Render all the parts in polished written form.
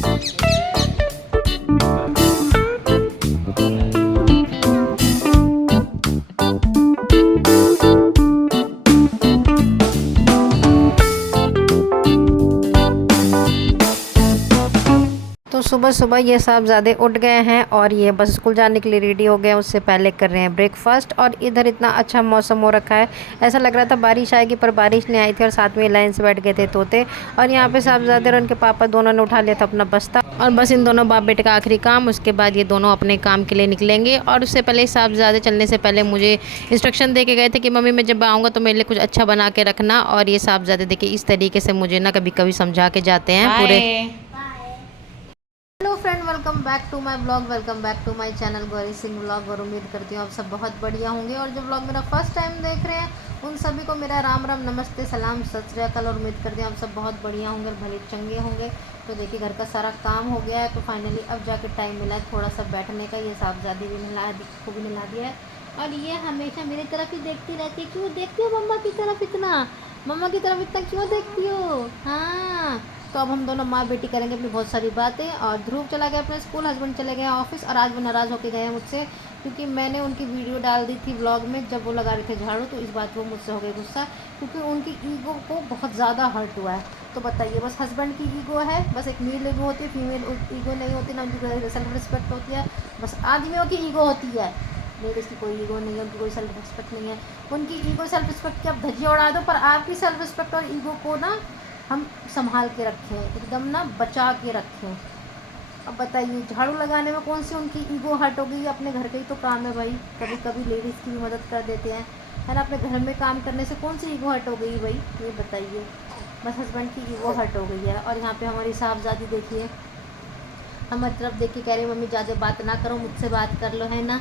तो सुबह सुबह ये साहबज़ादे उठ गए हैं और ये बस स्कूल जाने के लिए रेडी हो गए हैं। उससे पहले कर रहे हैं ब्रेकफास्ट। और इधर इतना अच्छा मौसम हो रखा है, ऐसा लग रहा था बारिश आएगी पर बारिश नहीं आई थी। और साथ में लाइन से बैठ गए थे तोते। और यहाँ पे साहबज़ादे और उनके पापा दोनों ने उठा लिया था अपना बस्ता। और बस इन दोनों बाप बेटे का आखिरी काम, उसके बाद ये दोनों अपने काम के लिए निकलेंगे। और उससे पहले साहबज़ादे चलने से पहले मुझे इंस्ट्रक्शन दे के गए थे कि मम्मी मैं जब आऊँगा तो मेरे लिए कुछ अच्छा बना के रखना। और ये साहबज़ादे देखिए इस तरीके से मुझे ना कभी कभी समझा के जाते हैं पूरे। Hello friend, welcome back to my blog, welcome back to my channel Gauri Singh blog. और उम्मीद करती हूँ आप सब बहुत बढ़िया होंगे। और जो ब्लॉग मेरा फर्स्ट टाइम देख रहे हैं उन सभी को मेरा राम राम, नमस्ते, सलाम, सत श्री अकाल। और उम्मीद करती हूँ आप सब बहुत बढ़िया होंगे और भले चंगे होंगे। तो देखिए घर का सारा काम हो गया है, तो फाइनली अब जाके टाइम मिला है थोड़ा सा बैठने का। ये साहबज़ादी भी को भी नहला दिया है। और ये हमेशा मेरी तरफ ही देखती रहती है। क्यों देखती हो मम्मा की तरफ इतना? मम्मा की तरफ इतना क्यों देखती हो? हाँ, तो अब हम दोनों माँ बेटी करेंगे अपनी बहुत सारी बातें। और ध्रुव चला गया अपने स्कूल, हस्बैंड चले गए ऑफिस। और आज वो नाराज़ होकर गए हैं मुझसे, क्योंकि मैंने उनकी वीडियो डाल दी थी व्लॉग में जब वो लगा रहे थे झाड़ू। तो इस बात वो मुझसे हो गए गुस्सा, क्योंकि उनकी ईगो को बहुत ज़्यादा हर्ट हुआ है। तो बताइए, बस हस्बैंड की ईगो है, बस एक मेल ईगो होती है, फीमेल ईगो नहीं होती ना, उनकी सेल्फ रिस्पेक्ट होती है। बस आदमियों की ईगो होती है, लेडीज़ की कोई ईगो नहीं है, उनकी कोई सेल्फ रिस्पेक्ट नहीं है। उनकी ईगो सेल्फ रिस्पेक्ट की आप धज्जियाँ उड़ा दो, पर आपकी सेल्फ रिस्पेक्ट और ईगो को ना हम संभाल के रखें, एकदम ना बचा के रखें। अब बताइए, झाड़ू लगाने में कौन सी उनकी ईगो हर्ट हो गई? अपने घर का ही तो काम है भाई, कभी कभी लेडीज़ की भी मदद कर देते हैं, है ना। अपने घर में काम करने से कौन सी ईगो हर्ट हो गई भाई, ये बताइए। बस हस्बैंड की ईगो हर्ट हो गई है। और यहाँ पे हमारी साहबज़ादी देखिए, हमारी तरफ देख के कह रही मम्मी ज़्यादा बात ना करो, मुझसे बात कर लो, है ना।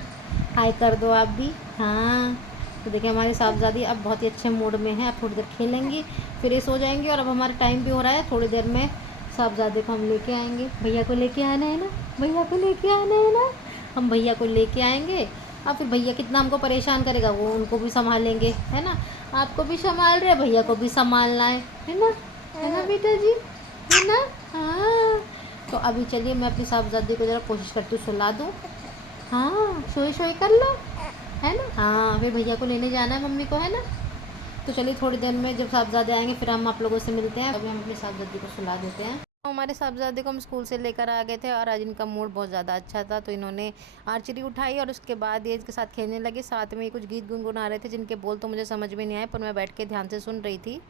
हाय कर दो आप भी। हाँ, तो देखिए हमारी साहबज़ादी अब बहुत ही अच्छे मूड में है। अब थोड़ी देर खेलेंगी, फिर ये सो जाएंगी। और अब हमारा टाइम भी हो रहा है, थोड़ी देर में साहबज़ादे को हम लेके आएंगे। भैया को लेके आना है ना, भैया को लेके आना है ना, हम भैया को लेके आएंगे। अब फिर भैया कितना हमको परेशान करेगा, वो उनको भी संभालेंगे, है ना। आपको भी संभाल रहे, भैया को भी संभालना है ना, है ना बेटा जी, है ना। हाँ, तो अभी चलिए मैं अपनी साहबज़ादी को ज़रा कोशिश करती हूँ सुला दूँ। हाँ, सोई सोई कर लो, है ना। हाँ, फिर भैया को लेने जाना है मम्मी को, है ना। तो चलिए थोड़ी देर में जब साहबज़ादे आएंगे फिर हम आप लोगों से मिलते हैं। अभी हम अपनी साहबज़ादी को सुला देते हैं। हमारे साहबज़ादे को हम स्कूल से लेकर आ गए थे और आज इनका मूड बहुत ज़्यादा अच्छा था, तो इन्होंने आर्चरी उठाई और उसके बाद ये इसके साथ खेलने लगे। साथ में कुछ गीत गुनगुना रहे थे जिनके बोल तो मुझे समझ में नहीं आए, पर मैं बैठ के ध्यान से सुन रही थी।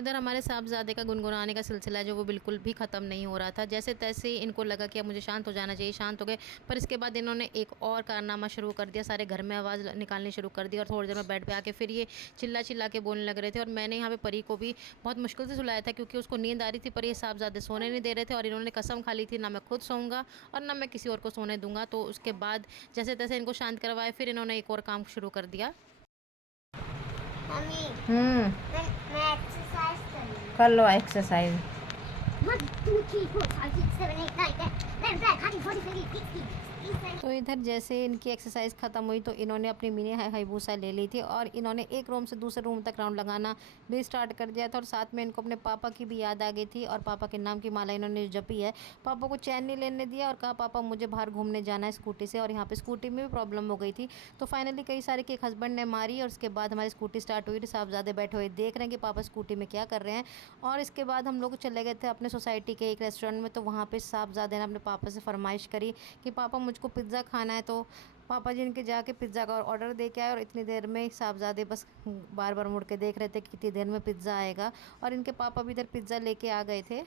इधर हमारे साहबज़ादे का गुनगुनाने का सिलसिला जो वो बिल्कुल भी ख़त्म नहीं हो रहा था। जैसे तैसे इनको लगा कि अब मुझे शांत हो जाना चाहिए, शांत हो गए। पर इसके बाद इन्होंने एक और कारनामा शुरू कर दिया, सारे घर में आवाज़ निकालनी शुरू कर दी। और थोड़ी देर में बेड पे आके फिर ये चिल्ला चिल्ला के बोलने लग रहे थे। और मैंने यहाँ पे परी को भी बहुत मुश्किल से सुलाया था, क्योंकि उसको नींद आ रही थी, पर ये साहबज़ादे सोने नहीं दे रहे थे। और इन्होंने कसम खा ली थी, ना मैं खुद सोऊंगा और ना मैं किसी और को सोने दूंगा। तो उसके बाद जैसे तैसे इनको शांत करवाए, फिर इन्होंने एक और काम शुरू कर दिया। मैं एक्सरसाइज कर लो एक्सरसाइज। 1 2 3 4 5 6 7 8 9 10 11 12 13 14 15 16 तो इधर जैसे इनकी एक्सरसाइज ख़त्म हुई तो इन्होंने अपनी मिनी हाईबूसा ले ली थी और इन्होंने एक रूम से दूसरे रूम तक राउंड लगाना भी स्टार्ट कर दिया था। और साथ में इनको अपने पापा की भी याद आ गई थी और पापा के नाम की माला इन्होंने जपी है। पापा को चैन नहीं लेने दिया और कहा पापा मुझे बाहर घूमने जाना है स्कूटी से। और यहाँ पे स्कूटी में भी प्रॉब्लम हो गई थी, तो फाइनली कई सारे के एक हस्बैंड ने मारी और उसके बाद हमारी स्कूटी स्टार्ट हुई। साहबज़ादे बैठे हुए देख रहे हैं कि पापा स्कूटी में क्या कर रहे हैं। और इसके बाद हम लोग चले गए थे अपने सोसाइटी के एक रेस्टोरेंट में। तो वहाँ पर साहबज़ादे ने अपने पापा से फरमाइश करी कि पापा मुझको पिज़्ज़ा खाना है। तो पापा जी इनके जाके पिज़्ज़ा का ऑर्डर दे के आए। और इतनी देर में साहबज़ादे बस बार बार मुड़ के देख रहे थे कि कितनी देर में पिज़्ज़ा आएगा। और इनके पापा भी इधर पिज़्ज़ा लेके आ गए थे।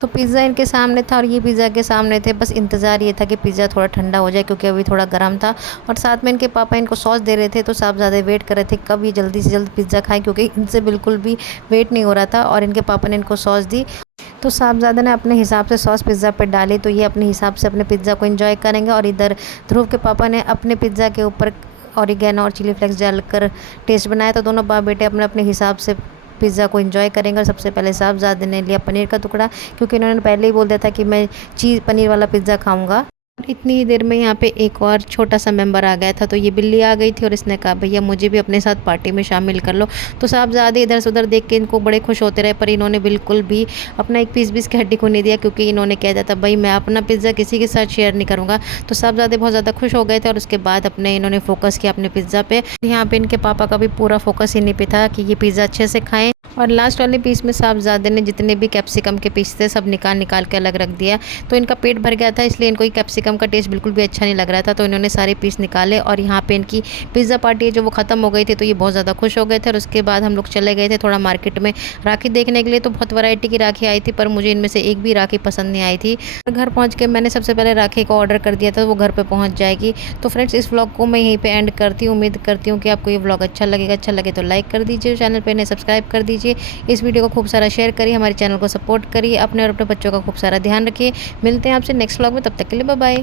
तो पिज़्ज़ा इनके सामने था और ये पिज़्ज़ा के सामने थे। बस इंतज़ार ये था कि पिज़्ज़ा थोड़ा ठंडा हो जाए, क्योंकि अभी थोड़ा गर्म था। और साथ में इनके पापा इनको सॉस दे रहे थे, तो साहबज़ादे वेट कर रहे थे कब ये जल्दी से जल्द पिज़्ज़ा खाएं, क्योंकि इनसे बिल्कुल भी वेट नहीं हो रहा था। और इनके पापा ने इनको सॉस दी, तो साहबज़ादे ने अपने हिसाब से सॉस पिज़्ज़ा पे डाली। तो ये अपने हिसाब से अपने पिज़्ज़ा को एंजॉय करेंगे। और इधर ध्रुव के पापा ने अपने पिज़्ज़ा के ऊपर ऑरिगेनो और चिली फ्लेक्स डालकर टेस्ट बनाया। तो दोनों बाप बेटे अपने अपने हिसाब से पिज़्ज़ा को एंजॉय करेंगे। और सबसे पहले साहबजादे ने लिया पनीर का टुकड़ा, क्योंकि इन्होंने पहले ही बोल दिया था कि मैं पनीर वाला पिज़्ज़ा खाऊंगा। इतनी ही देर में यहाँ पे एक और छोटा सा मेंबर आ गया था, तो ये बिल्ली आ गई थी और इसने कहा भैया मुझे भी अपने साथ पार्टी में शामिल कर लो। तो साहबजादे इधर से उधर देख के इनको बड़े खुश होते रहे, पर इन्होंने बिल्कुल भी अपना एक पीस भी इसकी हड्डी को नहीं दिया, क्योंकि इन्होंने कह दिया था भाई मैं अपना पिज़्ज़ा किसी के साथ शेयर नहीं करूँगा। तो साहबजादे बहुत ज़्यादा खुश हो गए थे और उसके बाद इन्होंने फोकस किया अपने पिज़्ज़ा पे। यहाँ पे इनके पापा का भी पूरा फोकस इन्हीं पे था कि ये पिज़्ज़ा अच्छे से खाएं। और लास्ट वाले पीस में साहबजादे ने जितने भी कैप्सिकम के पीस थे सब निकाल के अलग रख दिया। तो इनका पेट भर गया था, इसलिए इनको कैप्सिकम का टेस्ट बिल्कुल भी अच्छा नहीं लग रहा था। तो इन्होंने सारे पीस निकाले और यहाँ पे इनकी पिज़्ज़ा पार्टी जो वो ख़त्म हो गई थी, तो ये बहुत ज़्यादा खुश हो गए थे। और उसके बाद हम लोग चले गए थे थोड़ा मार्केट में राखी देखने के लिए। तो बहुत वैरायटी की राखी आई थी, पर मुझे इनमें से एक भी राखी पसंद नहीं आई थी। घर पहुँच के मैंने सबसे पहले राखी का ऑर्डर कर दिया था, वो घर पर पहुँच जाएगी। तो फ्रेंड्स, इस व्लॉग को मैं यहीं पर एंड करती हूँ। उम्मीद करती हूँ कि आपको ये व्लॉग अच्छा लगेगा। अच्छा लगे तो लाइक कर दीजिए, चैनल पर इन्हें सब्सक्राइब कर दीजिए, इस वीडियो को खूब सारा शेयर करिए, हमारे चैनल को सपोर्ट करिए, अपने और अपने बच्चों का खूब सारा ध्यान रखिए। मिलते हैं आपसे नेक्स्ट व्लॉग में, तब तक के लिए बाय बाय।